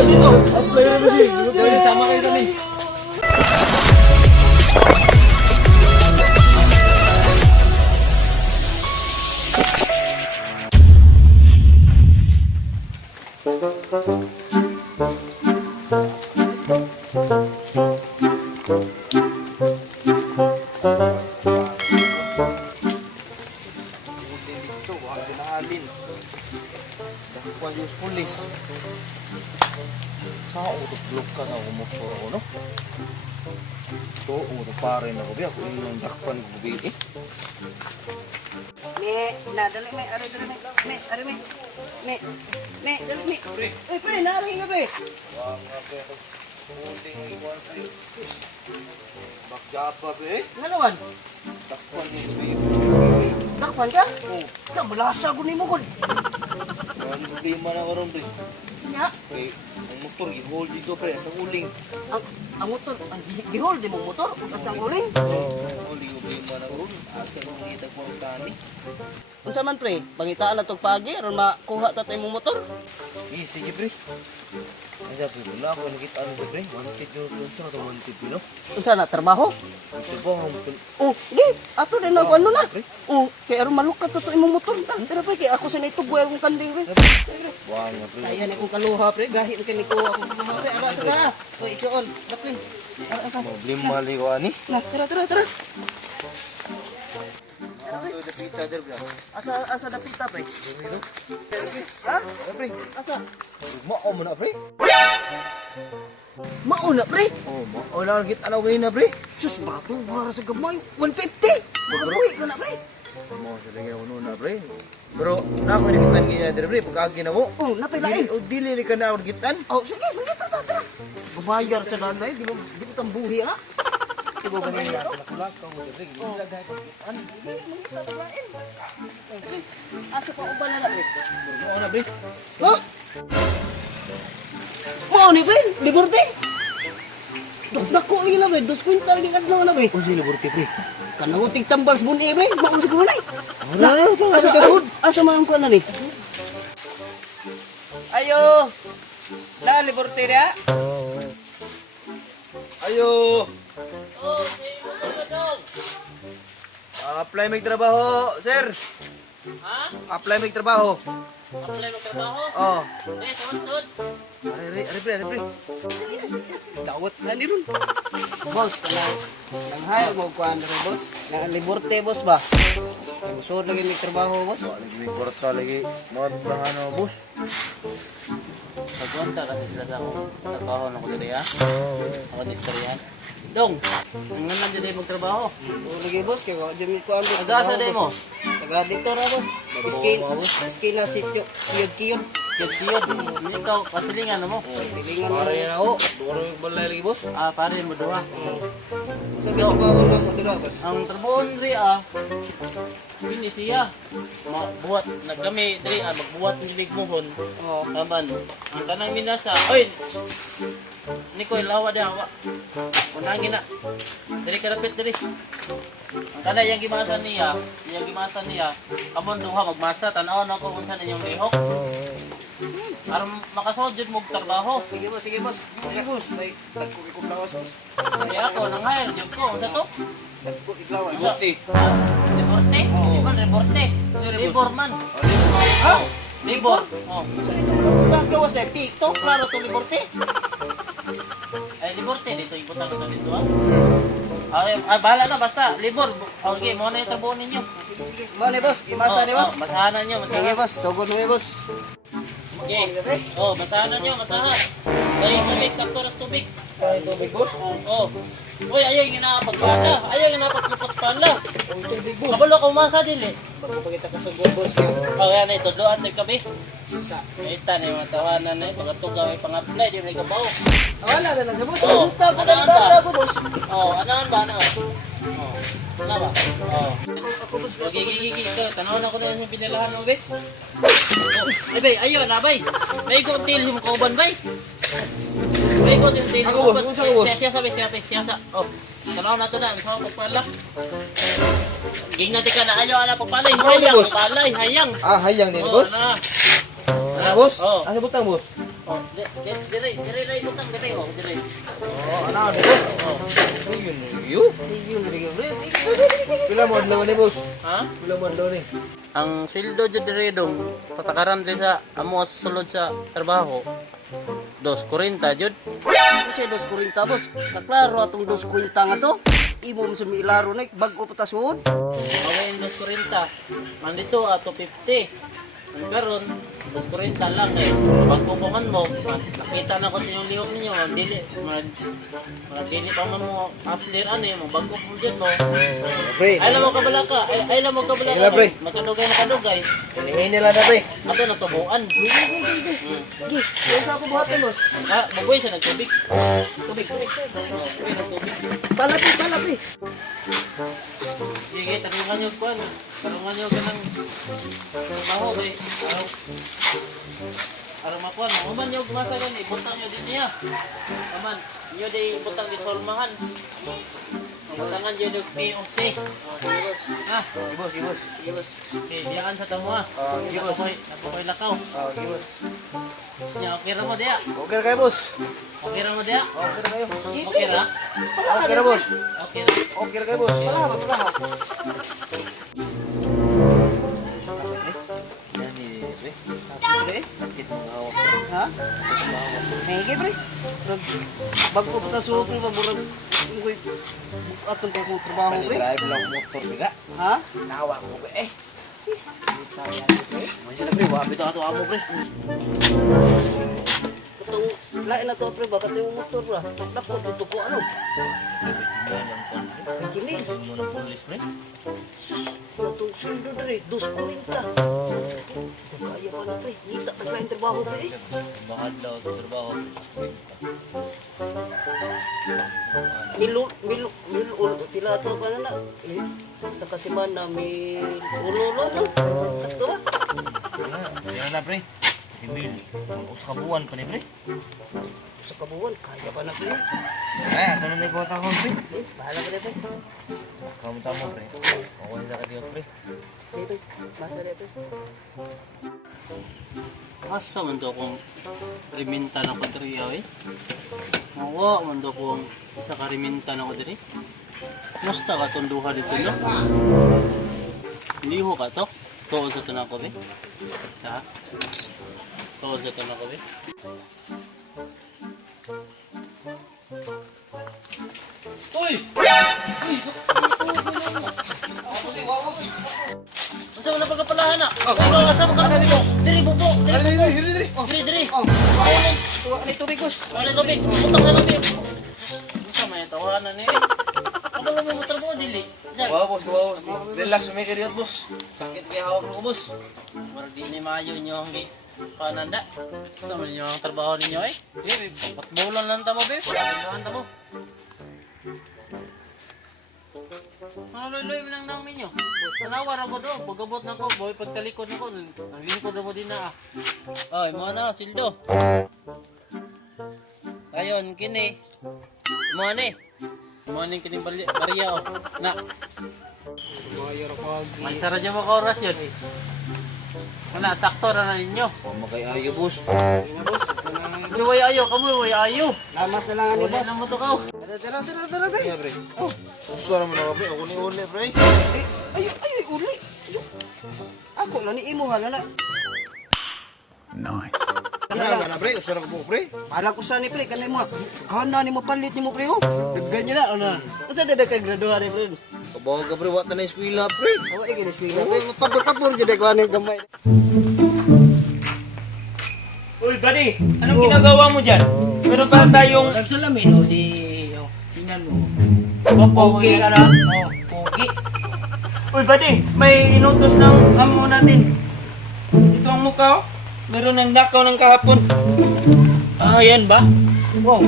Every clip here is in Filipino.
dito. Apply na ba siya? Pwede sama kayo sa amin. Pulis. Sa utok ka na umukor ako, no? Ito, utok pare na ko, biya. Kung yung dakpan ko, biya, eh. Dali, ari, dali, dali. Uy, pre, nari ka, pre. Wang nga, pero, uling iguan, pre. Bakjapa, pre, eh. Nga naman, Dakpan niyo, biya. dakpan ka? Oo. Balasa ko ni mo, God. Ang problema na karon, pre. Nya, Pre, ang motor, i-hold dito, pre, sa uling. ang motor, ang gihol, di mong motor, ugas ng uling. Uling, problema na karon. Asa mo ngitag mo ang tani. Unsa man, pre, pangitaan na tog pagi, aron makuha tatay mong motor. Eh, sige, pre. Asa, pre, wala ako nakita ano, pre. Wanted nyo, sa ito, wanted nyo, no? Unsa na, trabaho? Ito ba, ang Di, ato din ako ano na. Kaya aron malukat to imong motor. Tara, pre, kaya ako sa naituboy akong kanding, pre. wang nga, pre. Kaya ni kong kaluha, pre, gahin ka ni ko akong kaluha, pre. Ara, sa ka. Uy, iksoon, pre. Problema li ko, ani. Na, tara. Ito, dapita, der, bla. Asa dapita, pre? Ha? Pre, Asa? mao mo na, pre. Mauna, pre. Oh, mao na, kita na, way na, pre. Sus, bato, para sa gamay. 150. Magabuhi ka na, pre. Mao sa lagi ako na, pre. Pero, na ako nakitan ganyan, der, pre. Pagkagi na mo. Napilain. O, dili ka na ako nakitan. Sige, tara. Gubayar sa nanay, di mo tambuhi, ha? Ito, ganyan na, nakulakaw mo, der, pre. Gilagay ko, kitan. Asa pa uban na, pre? Mao na, pre. Ha? Mau ni, pre? Liberty? Nako ni na, pre. 2 kwintal di kadlaw na, pre. Kung sino, burti, pre. Kanang uting tambal sa buni, pre. Mau sa kulay. Wala. Asa man ko na ni? Ayo. Na Liberty dia. Ayo. Apply may trabaho, sir. Ha? Apply may trabaho. Apply magtrabaho? Oh. Sud. Ari, pre. Dawat na ni ron. Boss, nang hire mo ko ano, boss? Nang Liberty, boss ba? Musod lagi may trabaho, boss. Lagi may kwarta lagi. Madahan na, boss. Pagwanta kasi sila sa akong trabaho na ko diri ha. Ako distoryan. Dong, ang naman diri magtrabaho. Lagi, boss, kaya wala dyan ko ano. Agasa din mo. Taga dito na, boss. Skill na sityo. Kiyod. Kiyod. Hindi ka kasilingan mo. Pilingan Para na. yan ako. Duro yung balay lagi, boss. Pare mo duha. Sabi ito ba ako mo dito, boss? Ang trabaho diri ini siya. Buhat nagkami diri magbuhat ng ligmuhon. Oo. Taman. Ang kanang minasa. Oy. Nikoy lawa dia wa. Unangin na. Diri ka rapit diri. Ang kana yang gimasa niya, amon duha magmasa tan-aw na ko unsa na yung lihok. Aron makasod jud mo og trabaho. Sige, boss. Sige, boss. May tagko ikong lawas, boss. Kaya ako nang hire jud ko unsa to? Tagko iklawas. Buti. Reporte? Di man reporte. Libor man. Ha? Libor. Oh. Saan itong tugas gawas na? TikTok, klaro itong Liberty. Ay liborte dito ibutang ito dito ha. Ay bahala na basta libor. Okay, mo na yung trabaho ninyo. Sige. Mane, boss. Imasa ni, boss. Masahanan nyo, Sige, masahan. boss. Sugod mo, boss. Okay. Oh, masahanan nyo, masahan. Ay, tubig, sakto ras tubig. Sa tubig, boss. Oh. Uy, ayaw yung inapagpala. Ayaw yung inapagpupot pala. Tubig, boss. Kabalo ka umasa dili. Pagkita ka sugod, boss. Kaya na ito, doon tayo kabi. Ita na yung matawanan na ito. Katuga may pang-apply, di may kabaw. Wala na lang, boss. Oo. Buta ko Ano na ba? basa ko, boss. Oh, anahan ba? Ano? Oh. Ano ba? Oh. Ako, boss. Gigi, ikaw, tanaw na ko na yung pinilahan mo, be. Oh. Ay, bay, ayaw na, bay. May ikutil yung kauban, bay. May ikutil yung Ako, kauban. boss, ako, boss. Siya sa. Oh, tanaw na to na. Gusto ko pagpala. Gingnan ka na, ayaw na pagpalay. Ano, Hayang, boss? pagpalay, hayang. Ah, hayang din, Oh, boss. na. Ah, boss. Oh. Asa butang, boss? Oh, dire na ibutang dire oh, dire. Oh, ano ni boss? Oh. Yun yun. Yun na rin, pre. Pila mo adlaw ni boss? Ha? Pila mo adlaw ni? Ang sildo jud dire dong patakaran dire sa amo sulod sa trabaho. 2.40 jud. Kasi 2.40 boss. Kaklaro atong 2.40 nga to. Imo mo sa milaro na bag-o pa ta suod. Awayin 2.40. Man dito 2.50. Ang karon 2.40 lang eh. Pag kupaman mo, nakita na ko sa inyong lihok ninyo, dili pa man mo aslir ano eh, magbagok mo dyan mo. Pre. Ay lang mo kabala ka, ay lang mo kabala Sige na, ka. pre. Makadugay. Hinihin nila na pre. Ato natubuan. Gigi, yan sa ako buhatin boss. Ah, mabuhay siya nagtubig. Tubig. Nagtubig. Pala pre. Sige, tanungan nyo po. Tanungan nyo ka ng baho. Araw makuha. Uman nyo gumasa gani. Butang nyo din niya. Aman, nyo di butang di sormahan. Butangan nyo yung POC. Ha? Ibos, ibos. Yes. Okay, diyaan sa tamo ha. Sige, boss. Napukoy lakaw. Ibos. Nya, okay ra mo diya. Okay kayo boss. Okay ra mo diya. Okay na kayo. Okay ra. Okay na boss. Okay ra. Okay na kayo boss. Pala. Yan ni pre. Pre? Sakit mo ako. Ha? Nege pre. Bag-o pa ta suod pre maburag. Koy atong kay kong trabaho pre. Drive lang motor nila. Ha? Tawa ko pre. Masya na pre, wapit ako amo pre. Katong lain na to pre baka tayo motor ra. Nako dito ko ano. Kini. Muna pulis pre. Katong sundo dere 2.40. Kaya pa na pre. Kita tag lain trabaho pre. Bakal daw sa trabaho. Milu pila to pa na. Sa kasimana ulo no. Sakto ba? Yan na pre. Timil. Sa kabuan pa ni pre. Sa kabuan kaya pa na pre. Ay, ako na may kota ko pre. Bahala ka na pre. Kamu tamo pre. Ako na ka pre. Dito. Basta dito. Asa man to kung riminta na ko diri ay. Mawa man to kung isa ka riminta na ko diri. Musta ka tong duha dito no? Hindi ho ka to. Tuod sa tanan ko be. Sa. Tuod sa tanan ko be. Uy! Uy! Asa mo na pagkapalahan na? Ikaw asa mo ka na dito? Diri bubo! Diri! Tuwa ni tubig boss. Ano tubig? Utang na tubig! Asa may tawanan eh? Ako lang mo motor mo, dili. Wow boss, wow boss. Relax may kariot boss. Sakit kaya hawak ko boss. Marag di ni mayo nyo ang pananda. Sa man nyo ang trabaho ninyo eh? Patbulan lang tamo be. Patbulan tamo. Ano loy-loy mo lang naong ninyo? Tanawar ako do. Pagabot na ko. Boy, pagtalikod na ko. Ang lingkod na mo din na ah. Ay, mo na, sildo. Ayon, kini. Mo ni. Mo ni kini bariya oh. Na. May sara dyan mo ka oras yun. Wala, sakto na ninyo. Magay-ayo boss. Kasi way ayo, kamu way ayo. Lamat na lang ani Wala boss. na mo to ka. Tara pre. Yeah pre. Oh, usara mo na ka pre. Ako ni uli pre. Ayo uli. Ako lang ni imo hala na. Nice. Ano na pre? Usara ko mo pre. Pala ko sa ni pre kanay mo. Kana ni mapalit ni mo pre oh. Ganyan na ana. Asa dada kay graduhan ni pre. Kabawa ka pre, wata na eskwela pre. Ako di kini eskwela pre. Mapapur jud ko ani gamay. Uy, buddy, anong ginagawa mo dyan? Meron pa tayong... Nagsalamin o di... Oh, tingnan mo. Pogi ka na? Oh, pogi. Uy, buddy, may inutos ng amo natin. Ito ang mukha, oh. Meron ng nakaw ng kahapon. Ah, yan ba? Wow.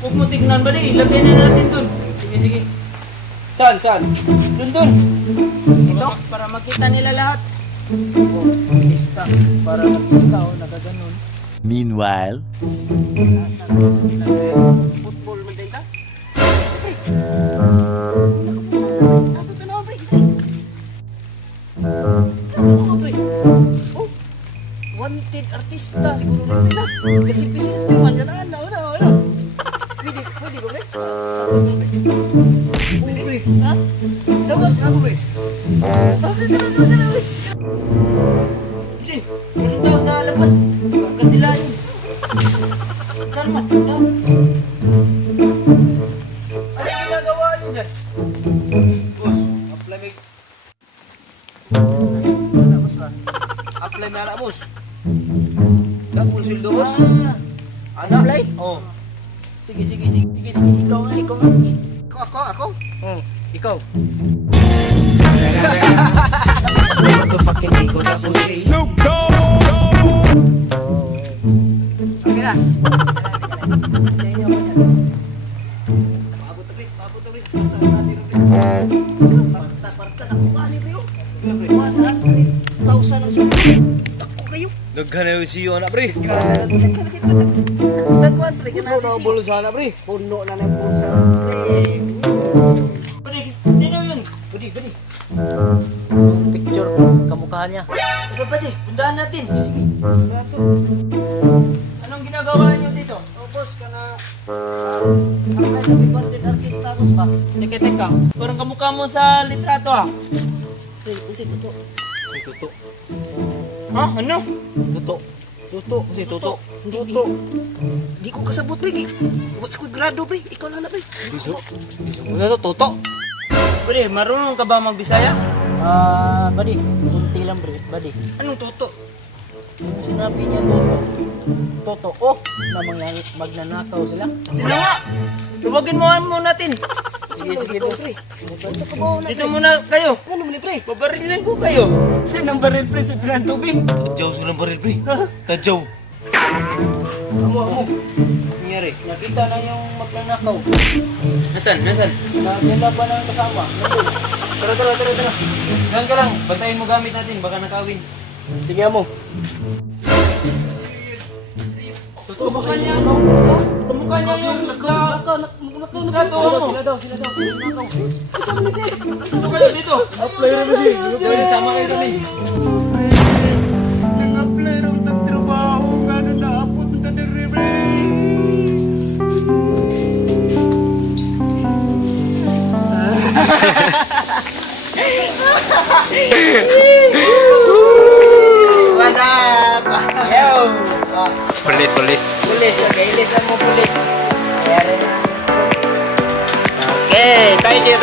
Huwag mo tignan, buddy. Ilagay na natin dun. Sige, sige. Saan? Dun. Ito, para makita nila lahat. Pista. Para mag-pista o, nakaganon. Meanwhile, Football man din ta. Ato tanaw pre. Ano pre? Oh. Wanted artista siguro ni pre na. Kasi man yan, ano. Pwede ko, pre. Pwede, pre. Ha? Tawag ako, pre. Okay, tara, pre. Sige, meron tao sa labas. Kasilayan. Kalma, tao. Ano yung ginagawa niyo dyan? Boss, apply may... Ano, boss ba? Apply may anak, boss. Dako sildo, boss. Anak? Play? Oh. Sige. Ikaw nga. Ako? Oh, ikaw. Okay na. Paabot to, pre. Asa natin, pre. Parta, nakuha ni, pre. 100,000 ang sulit. Ako kayo. Daghan na yung siyo, anak, pre. Dagkuhan, pre. Ganaan si Puno sa anak, pre. Puno na ng pulsa, pre. Pwede, sino yun? Pwede. Yung picture, kamukha niya. Pero pwede, pundahan natin. Sige. Anong ginagawa niyo dito? Oh, boss, ka na... apply na may wanted artista, boss ba? Teka. Parang kamukha mo sa litrato ah. Pre, unsay totoo? Ay, tuto. Ha? Ano? Tuto. Kasi tuto. Di ko kasabot, pre. What's ko grado, pre? Ikaw lang na, pre. Ano to, tuto? Pwede, marunong ka ba magbisaya? Buddy, kunti lang bro, buddy. Anong tuto? Yung sinabi niya totoo na magnanakaw sila. Sino nga? Tawagin mo natin. Sige bro. Ito ka ba? Dito muna kayo. Ano mo ni, pre? Babarilin ko kayo. Yan ang baril, pre. Sa ng tubig. Tadyaw sa ng baril, pre. Tadyaw. Amo. Nangyari, nakita na yung magnanakaw. Nasaan? Nagdala pa ng kasama. Nandun. Tara. Diyan ka lang. Bantayin mo gamit natin. Baka nakawin. Sige mo. Kamukha niya, no? Kamukha niya yung sa... Katuwa mo. Sila daw. Magnanakaw. Dito kayo, dito. Pwede sama kayo sa amin. Nang-apply rin tagtrabaho nga na naapot ng kaniribre. What's up? Yo! Pulis. Pulis, kailis mo pulis. Kaya rin. Okay, thank you.